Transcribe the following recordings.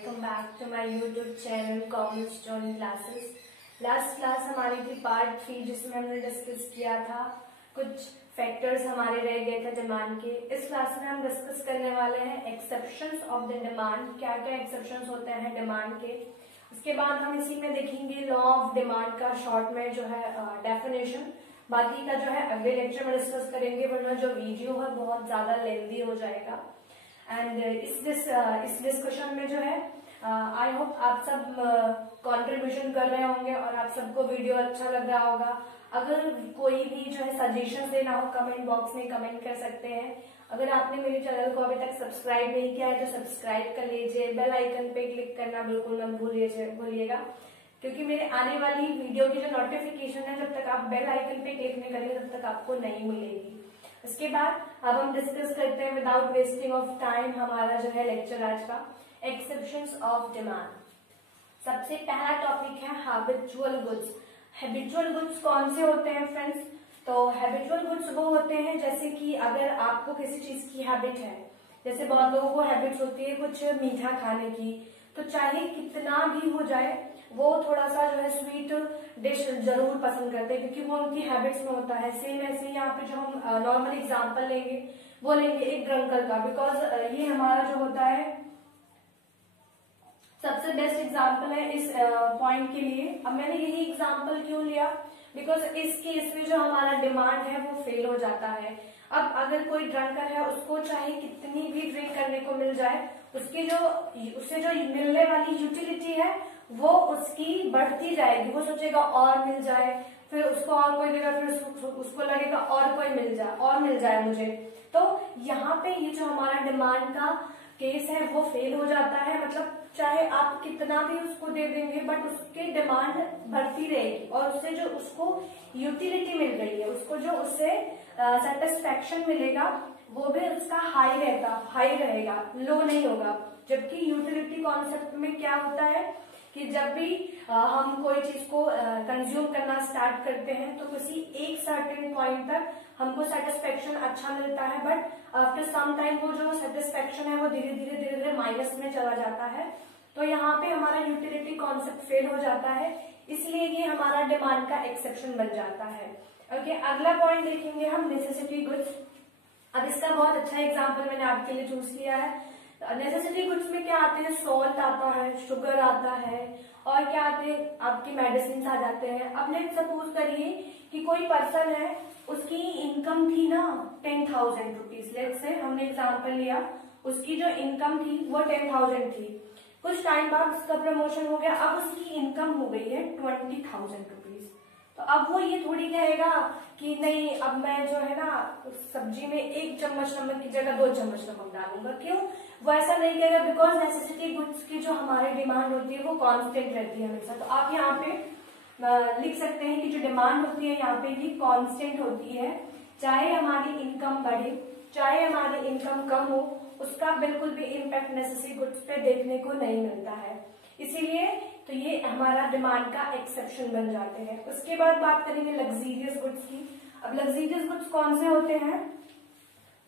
Welcome back to my YouTube channel commerce journey classes. Last class हमारी थी part 3 जिसमें हमने डिस्कस किया था कुछ फैक्टर्स हमारे रह गए थे डिमांड के। इस क्लास में हम डिस्कस करने वाले हैं एक्सेप्शंस ऑफ द डिमांड, क्या क्या एक्सेप्शंस होते हैं डिमांड के। उसके बाद हम इसी में देखेंगे लॉ ऑफ डिमांड का शॉर्ट में जो है डेफिनेशन। बाकी का जो है अगले लेक्चर में डिस्कस करेंगे, वरना जो वीडियो है बहुत ज्यादा लेंथी हो जाएगा। एंड इस डिस्कशन में जो है आई होप आप सब कंट्रीब्यूशन कर रहे होंगे और आप सबको वीडियो अच्छा लग रहा होगा। अगर कोई भी जो है सजेशन देना हो कमेंट बॉक्स में कमेंट कर सकते हैं। अगर आपने मेरे चैनल को अभी तक सब्सक्राइब नहीं किया है तो सब्सक्राइब कर लीजिए, बेल आइकन पे क्लिक करना बिल्कुल मत भूलिएगा, क्योंकि मेरे आने वाली वीडियो की जो नोटिफिकेशन है जब तक आप बेल आइकन पे क्लिक नहीं करेंगे तब तक आपको नहीं मिलेगी। उसके बाद अब हम डिस्कस करते हैं विदाउट वेस्टिंग ऑफ टाइम हमारा जो है लेक्चर आज का एक्सेप्शंस ऑफ डिमांड। सबसे पहला टॉपिक है हैबिचुअल गुड्स। हैबिचुअल गुड्स कौन से होते हैं फ्रेंड्स? तो हैबिचुअल गुड्स वो होते हैं जैसे कि अगर आपको किसी चीज की हैबिट है, जैसे बहुत लोगों को हैबिट होती है कुछ मीठा खाने की, तो चाहे कितना भी हो जाए वो थोड़ा सा जो है स्वीट डिश जरूर पसंद करते हैं, क्योंकि वो उनकी हैबिट्स में होता है। सेम ऐसे यहाँ पे जो हम नॉर्मल एग्जांपल लेंगे वो लेंगे एक ड्रंकर का, बिकॉज ये हमारा जो होता है सबसे बेस्ट एग्जांपल है इस पॉइंट के लिए। अब मैंने यही एग्जांपल क्यों लिया? बिकॉज इस केस में जो हमारा डिमांड है वो फेल हो जाता है। अब अगर कोई ड्रंकर है उसको चाहे कितनी भी ड्रिंक करने को मिल जाए, उससे जो मिलने वाली यूटिलिटी है वो उसकी बढ़ती जाएगी। वो सोचेगा और मिल जाए, फिर उसको और कोई देगा, फिर उसको लगेगा और कोई मिल जाए मुझे। तो यहाँ पे ये जो हमारा डिमांड का केस है वो फेल हो जाता है। मतलब चाहे आप कितना भी उसको दे देंगे बट उसकी डिमांड बढ़ती रहेगी और उससे जो उसको यूटिलिटी मिल रही है, उसको जो उससे सेटिस्फेक्शन मिलेगा वो भी उसका हाई रहेगा, लो नहीं होगा। जबकि यूटिलिटी कॉन्सेप्ट में क्या होता है कि जब भी हम कोई चीज को कंज्यूम करना स्टार्ट करते हैं तो किसी एक सर्टेन पॉइंट तक हमको सेटिस्फेक्शन अच्छा मिलता है, बट आफ्टर सम टाइम वो जो सेटिस्फेक्शन है वो धीरे धीरे माइनस में चला जाता है। तो यहाँ पे हमारा यूटिलिटी कॉन्सेप्ट फेल हो जाता है, इसलिए ये हमारा डिमांड का एक्सेप्शन बन जाता है। ओके, अगला पॉइंट देखेंगे हम नेसेसिटी गुड्स। अब इसका बहुत अच्छा एग्जाम्पल मैंने आपके लिए चूज किया है। नेसेसिटी गुड्स में क्या आते हैं? सॉल्ट आता है, शुगर आता है, और क्या आते हैं आपकी मेडिसिन आ जाते हैं। अब लेट्स सपोज करिए कि कोई पर्सन है, उसकी इनकम थी ना 10,000 रुपीज। लेट्स से हमने एग्जांपल लिया, उसकी जो इनकम थी वो 10,000 थी। कुछ टाइम बाद उसका प्रमोशन हो गया, अब उसकी इनकम हो गई है 20,000 रुपीज। तो अब वो ये थोड़ी कहेगा कि नहीं अब मैं जो है ना सब्जी में 1 चम्मच नमक की जगह 2 चम्मच नमक डालूंगा। क्यों वो ऐसा नहीं कहेगा? बिकॉज नेसेसिटी गुड्स की जो हमारी डिमांड होती है वो कांस्टेंट रहती है हमेशा। तो आप यहाँ पे लिख सकते हैं कि जो डिमांड होती है यहाँ पे भी कांस्टेंट होती है। चाहे हमारी इनकम बढ़े चाहे हमारी इनकम कम हो, उसका बिल्कुल भी इम्पैक्ट नेसेसिटी गुड्स पे देखने को नहीं मिलता है। इसीलिए तो ये हमारा डिमांड का एक्सेप्शन बन जाते हैं। उसके बाद बात करेंगे लग्जीरियस गुड्स की। अब लग्जीरियस गुड्स कौन से होते हैं?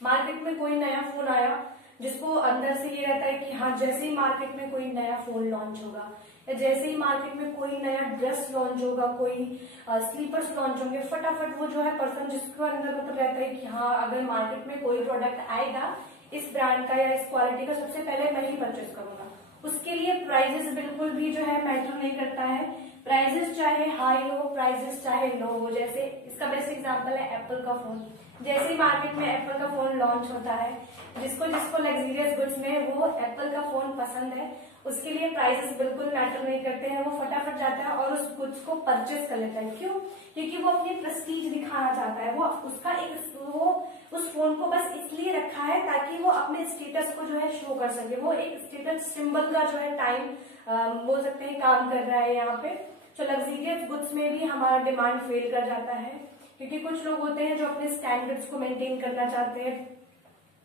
मार्केट में कोई नया फोन आया जिसको अंदर से ये रहता है कि हाँ जैसे ही मार्केट में कोई नया फोन लॉन्च होगा या जैसे ही मार्केट में कोई नया ड्रेस लॉन्च होगा, कोई स्लीपर्स लॉन्च होंगे, फटाफट वो जो है पर्सन जिसके अंदर मतलब रहता है कि हाँ अगर मार्केट में कोई प्रोडक्ट आएगा इस ब्रांड का या इस क्वालिटी का, सबसे पहले मैं ही परचेस करूंगा। उसके लिए प्राइजेस बिल्कुल भी जो है मैटर नहीं करता है। प्राइजेस चाहे हाई हो, प्राइजेस चाहे लो हो। जैसे इसका बेस्ट एग्जांपल है एप्पल का फोन। जैसे ही मार्केट में एप्पल का फोन लॉन्च होता है, जिसको लग्जीरियस गुड्स में वो एप्पल का फोन पसंद है, उसके लिए प्राइसेस बिल्कुल मैटर नहीं करते हैं। वो फटाफट जाता है और उस गुड्स को परचेस कर लेता है। क्यों? क्योंकि वो अपनी प्रेस्टीज दिखाना चाहता है। वो उस फोन को बस इसलिए रखा है ताकि वो अपने स्टेटस को जो है शो कर सके। वो एक स्टेटस सिंबल का जो है टाइम बोल सकते हैं काम कर रहा है यहाँ पे। तो लग्जीरियस गुड्स में भी हमारा डिमांड फेल कर जाता है, क्योंकि कुछ लोग होते हैं जो अपने स्टैंडर्ड्स को मेंटेन करना चाहते हैं,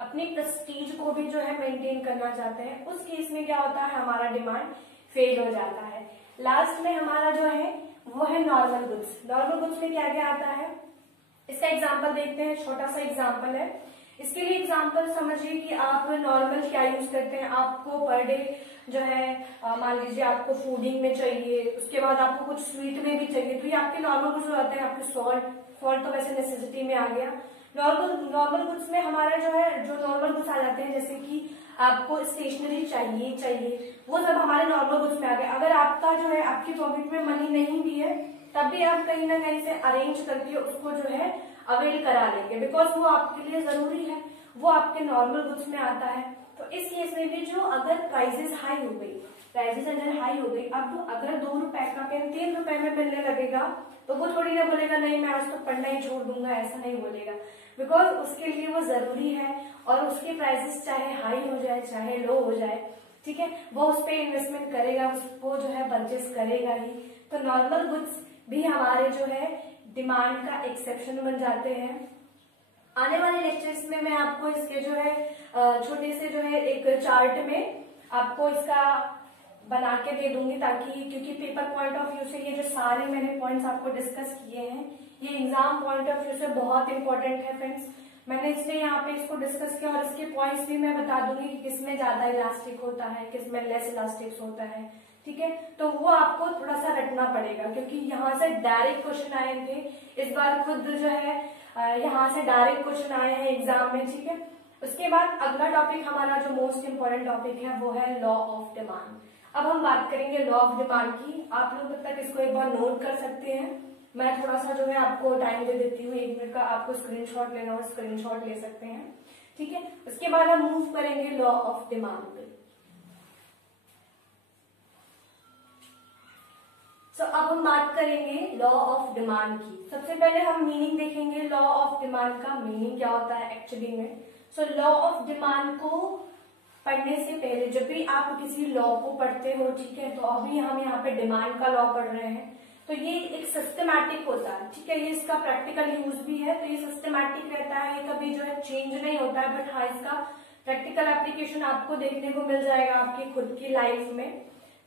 अपनी प्रेस्टीज को भी जो है मेंटेन करना चाहते हैं। उस केस में क्या होता है? हमारा डिमांड फेल हो जाता है। लास्ट में हमारा जो है वो है नॉर्मल गुड्स। नॉर्मल गुड्स में क्या क्या आता है इसका एग्जांपल देखते हैं। छोटा सा एग्जांपल है इसके लिए एग्जांपल समझिए कि आप नॉर्मल क्या यूज करते हैं। आपको पर डे जो है मान लीजिए आपको फूडिंग में चाहिए, उसके बाद आपको कुछ स्वीट में भी चाहिए, तो ये आपके नॉर्मल गुड्स आते हैं। आपके सॉल्ट तो वैसे नेसेसिटी में आ गया। नॉर्मल गुड्स में हमारा जो नॉर्मल गुड्स आ जाते हैं, जैसे कि आपको स्टेशनरी चाहिए, वो सब हमारे नॉर्मल गुड्स में आ गए। अगर आपका जो है आपकी पॉकेट में मनी नहीं भी है, तब भी आप कहीं ना कहीं से अरेंज करके उसको जो है अवेल करा लेंगे, बिकॉज वो आपके लिए जरूरी है, वो आपके नॉर्मल गुड्स में आता है। तो इस केस में भी जो अगर प्राइसेस हाई हो गई, प्राइसेस अगर हाई हो गई, अब अगर 2 रुपए का पेन 3 रुपए में मिलने लगेगा, तो वो थोड़ी ना बोलेगा नहीं मैं आज तो पढ़ना ही छोड़ दूंगा, ऐसा नहीं बोलेगा, बिकॉज उसके लिए वो जरूरी है और उसके प्राइसेस चाहे हाई हो जाए चाहे लो हो जाए, ठीक है, वो उस पर इन्वेस्टमेंट करेगा, उसको जो है परचेस करेगा ही। तो नॉर्मल गुड्स भी हमारे जो है डिमांड का एक्सेप्शन बन जाते हैं। आने वाले लेक्चर्स में मैं आपको इसके जो है छोटे से जो है एक चार्ट में आपको इसका बना के दे दूंगी, ताकि क्योंकि पेपर पॉइंट ऑफ व्यू से ये जो सारे मैंने पॉइंट्स आपको डिस्कस किए हैं, ये एग्जाम पॉइंट ऑफ व्यू से बहुत इंपॉर्टेंट है फ्रेंड्स। मैंने इसलिए यहाँ पे इसको डिस्कस किया और इसके पॉइंट्स भी मैं बता दूंगी कि किसमें ज्यादा इलास्टिक होता है, किसमें लेस इलास्टिक होता है, ठीक है। तो वो आपको थोड़ा सा रटना पड़ेगा, क्योंकि यहाँ से डायरेक्ट क्वेश्चन आए थे, इस बार खुद जो है यहाँ से डायरेक्ट क्वेश्चन आए हैं एग्जाम में, ठीक है। उसके बाद अगला टॉपिक हमारा जो मोस्ट इंपॉर्टेंट टॉपिक है वो है लॉ ऑफ डिमांड। अब हम बात करेंगे लॉ ऑफ डिमांड की। आप लोग तब तक इसको एक बार नोट कर सकते हैं, मैं थोड़ा सा जो है आपको टाइम दे देती हूँ, 1 मिनट का। आपको स्क्रीनशॉट लेना हो स्क्रीनशॉट ले सकते हैं, ठीक है। उसके बाद हम मूव करेंगे लॉ ऑफ डिमांड पे। तो अब हम बात करेंगे लॉ ऑफ डिमांड की। सबसे पहले हम मीनिंग देखेंगे लॉ ऑफ डिमांड का, मीनिंग क्या होता है एक्चुअली में। सो लॉ ऑफ डिमांड को पढ़ने से पहले जब भी आप किसी लॉ को पढ़ते हो, ठीक है, तो अभी हम यहाँ पे डिमांड का लॉ पढ़ रहे हैं, तो ये एक सिस्टमैटिक होता है, ठीक है। ये इसका प्रैक्टिकल यूज भी है, तो ये सिस्टमैटिक रहता है, ये कभी जो है चेंज नहीं होता है, बट हाँ इसका प्रैक्टिकल एप्लीकेशन आपको देखने को मिल जाएगा आपकी खुद की लाइफ में।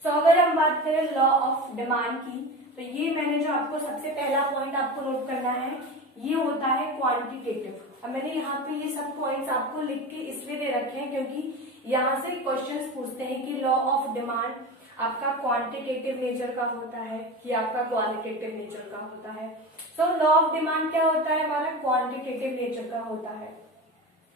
तो अगर हम बात करें लॉ ऑफ डिमांड की, तो ये मैंने जो आपको सबसे पहला पॉइंट आपको नोट करना है, ये होता है क्वांटिटेटिव। अब मैंने यहाँ पे ये सब पॉइंट्स आपको लिख के इसलिए दे रखे हैं क्योंकि यहाँ से क्वेश्चंस पूछते हैं कि लॉ ऑफ डिमांड आपका क्वांटिटेटिव नेचर का होता है कि आपका क्वालिटेटिव नेचर का होता है। सो लॉ ऑफ डिमांड क्या होता है, हमारा क्वांटिटेटिव नेचर का होता है।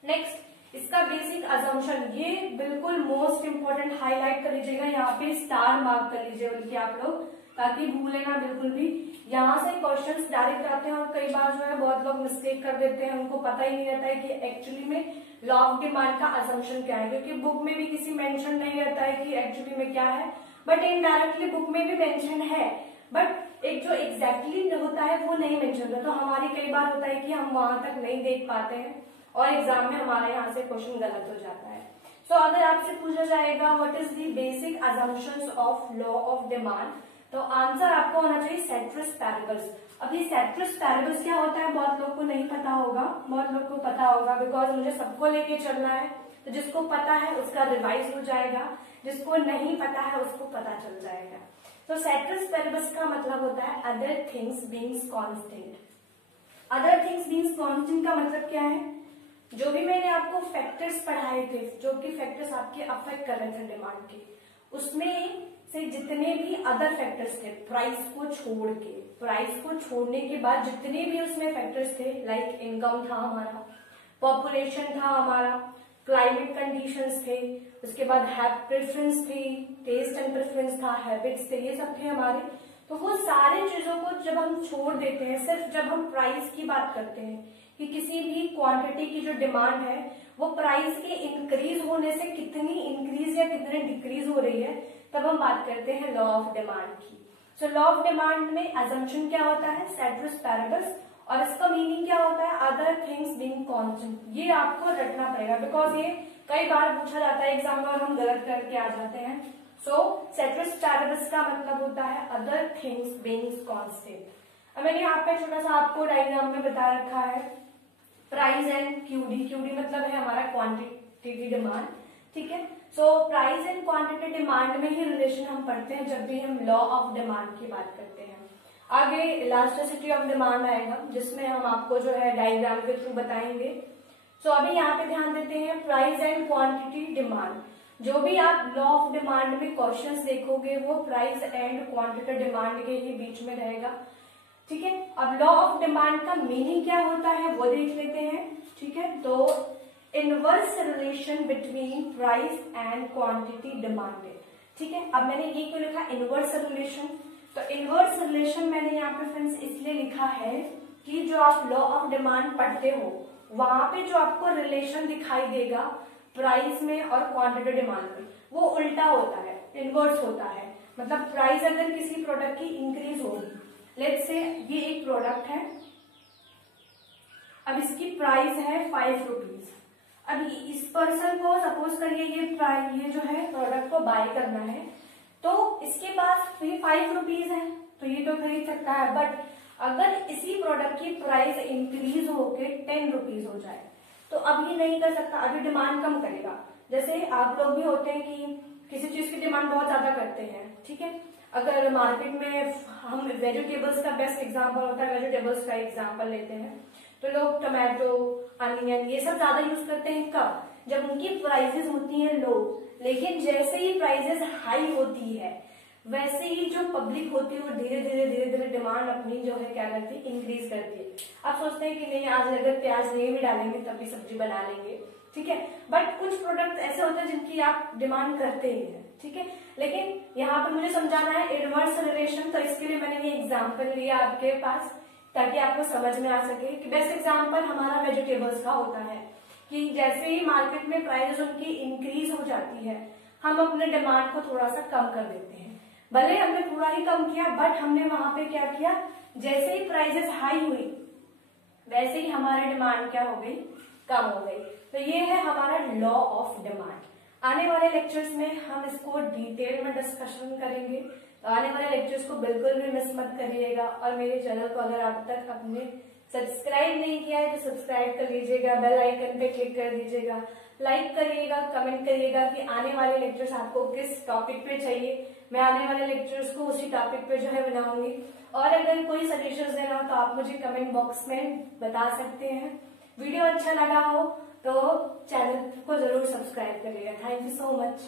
नेक्स्ट, इसका बेसिक अजम्पशन, ये बिल्कुल मोस्ट इंपॉर्टेंट, हाईलाइट कर लीजिएगा, यहाँ पे स्टार मार्क कर लीजिए बल्कि आप लोग, ताकि भूले ना बिल्कुल भी। यहाँ से क्वेश्चंस डायरेक्ट आते हैं और कई बार जो है बहुत लोग मिस्टेक कर देते हैं, उनको पता ही नहीं रहता है कि एक्चुअली में लॉ ऑफ डिमांड का अजम्पशन क्या है, क्योंकि बुक में भी किसी मेंशन नहीं रहता है कि एक्चुअली में क्या है, बट इनडायरेक्टली बुक में भी मेंशन है, बट एक जो एग्जैक्टली होता है वो नहीं मेंशन होता। तो हमारी कई बार होता है कि हम वहां तक नहीं देख पाते हैं और एग्जाम में हमारे यहाँ से क्वेश्चन गलत हो जाता है। तो अगर आपसे पूछा जाएगा what is the basic assumptions of law of demand, तो आंसर आपको होना चाहिए सेट्रिस पैरेबल्स। अभी सेट्रिस पैरेबल्स क्या होता है बहुत लोग को नहीं पता होगा, बहुत लोग को पता होगा, बिकॉज मुझे सबको लेके चलना है, तो जिसको पता है उसका रिवाइज हो जाएगा, जिसको नहीं पता है उसको पता चल जाएगा। तो सेट्रिस पैरेबल्स का मतलब होता है other things being constant. Other things being constant का मतलब क्या है, जो भी मैंने आपको फैक्टर्स पढ़ाए थे, जो कि फैक्टर्स आपके अफेक्ट कर रहे थे डिमांड के, उसमें से जितने भी अदर फैक्टर्स थे, प्राइस को छोड़ के, प्राइस को छोड़ने के बाद जितने भी उसमें फैक्टर्स थे, लाइक इनकम था हमारा, पॉपुलेशन था हमारा, क्लाइमेट कंडीशंस थे, उसके बाद प्रेफरेंस थी, टेस्ट एंड प्रेफरेंस था, हैबिट्स थे, ये सब थे हमारे। तो वो सारे चीजों को जब हम छोड़ देते हैं, सिर्फ जब हम प्राइस की बात करते हैं कि किसी भी क्वांटिटी की जो डिमांड है वो प्राइस के इंक्रीज होने से कितनी इंक्रीज या कितनी डिक्रीज हो रही है, तब हम बात करते हैं लॉ ऑफ डिमांड की। सो लॉ ऑफ डिमांड में अजम्पशन क्या होता है, सेट्रिस पैरेबल्स, और इसका मीनिंग क्या होता है, अदर थिंग्स बीइंग कांस्टेंट। ये आपको रटना पड़ेगा, बिकॉज ये कई बार पूछा जाता है एग्जाम में और हम गलत करके आ जाते हैं। सो सेट्रिस पैरेबल्स का मतलब होता है अदर थिंग्स बीइंग कांस्टेंट। अब मैंने यहाँ पे छोटा सा आपको डायग्राम में बता रखा है प्राइस एंड क्यूडी। क्यूडी मतलब है हमारा क्वांटिटी डिमांड, ठीक है। So price and quantity demand में ही रिलेशन हम पढ़ते हैं जब भी हम लॉ ऑफ डिमांड की बात करते हैं। आगे इलास्टिसिटी ऑफ डिमांड आएगा, जिसमें हम आपको जो है डायग्राम के थ्रू बताएंगे सो अभी यहाँ पे ध्यान देते हैं प्राइस एंड क्वांटिटी डिमांड। जो भी आप लॉ ऑफ डिमांड में क्वेश्चंस देखोगे वो प्राइस एंड क्वांटिटी डिमांड के ही बीच में रहेगा। ठीक है, अब लॉ ऑफ डिमांड का मीनिंग क्या होता है वो देख लेते हैं। ठीक है, तो inverse relation between price and quantity demanded. ठीक है, अब मैंने ये क्यों लिखा इनवर्स रिलेशन, तो इनवर्स रिलेशन मैंने यहाँ पे फ्रेंड्स इसलिए लिखा है कि जो आप लॉ ऑफ डिमांड पढ़ते हो वहां पे जो आपको रिलेशन दिखाई देगा प्राइस में और क्वांटिटी डिमांड में वो उल्टा होता है, इनवर्स होता है। मतलब प्राइस अगर किसी प्रोडक्ट की इंक्रीज होगी, लेट्स से ये एक प्रोडक्ट है, अब इसकी प्राइस है 5 रुपीज। अब इस पर्सन को सपोज करिए ये जो है प्रोडक्ट को बाय करना है, तो इसके पास 5 रुपीज है तो ये तो खरीद सकता है। बट अगर इसी प्रोडक्ट की प्राइस इंक्रीज होके 10 रुपीज हो जाए तो अब ये नहीं कर सकता, अभी डिमांड कम करेगा। जैसे आप लोग भी होते हैं कि किसी चीज की डिमांड बहुत ज्यादा करते हैं। ठीक है, अगर मार्केट में हम वेजिटेबल्स का बेस्ट एग्जांपल होता है, वेजिटेबल्स का एग्जांपल लेते हैं तो लोग टमाटो, अनियन ये सब ज्यादा यूज करते हैं कब, जब उनकी प्राइसेस होती हैं लो। लेकिन जैसे ही प्राइसेस हाई होती है वैसे ही जो पब्लिक होती है वो धीरे धीरे डिमांड अपनी जो है क्या करती है इंक्रीज करती है। आप सोचते हैं कि नहीं आज अगर प्याज नहीं भी डालेंगे तब भी सब्जी बना लेंगे। ठीक है, बट कुछ प्रोडक्ट ऐसे होते हैं जिनकी आप डिमांड करते ही हैं। ठीक है, लेकिन यहाँ पर मुझे समझाना है इनवर्स रिलेशन, तो इसके लिए मैंने ये एग्जाम्पल लिया आपके पास ताकि आपको समझ में आ सके कि बेस्ट एग्जाम्पल हमारा वेजिटेबल्स का होता है कि जैसे ही मार्केट में प्राइस उनकी इंक्रीज हो जाती है हम अपने डिमांड को थोड़ा सा कम कर देते हैं। भले हमने पूरा ही कम किया बट हमने वहां पे क्या किया, जैसे ही प्राइसेस हाई हुई वैसे ही हमारी डिमांड क्या हो गई, कम हो गई। तो ये है हमारा लॉ ऑफ डिमांड। आने वाले लेक्चर्स में हम इसको डिटेल में डिस्कशन करेंगे, तो आने वाले लेक्चर्स को बिल्कुल भी मिस मत करिएगा। और मेरे चैनल को अगर अब तक आपने सब्सक्राइब नहीं किया है तो सब्सक्राइब कर लीजिएगा, बेल आइकन पे क्लिक कर दीजिएगा, लाइक करिएगा, कमेंट करिएगा कि आने वाले लेक्चर्स आपको किस टॉपिक पे चाहिए। मैं आने वाले लेक्चर्स को उसी टॉपिक पे जो है बनाऊंगी। और अगर कोई सजेशंस देना हो तो आप मुझे कमेंट बॉक्स में बता सकते हैं। वीडियो अच्छा लगा हो तो चैनल को जरूर सब्सक्राइब करिएगा। Thank you so much.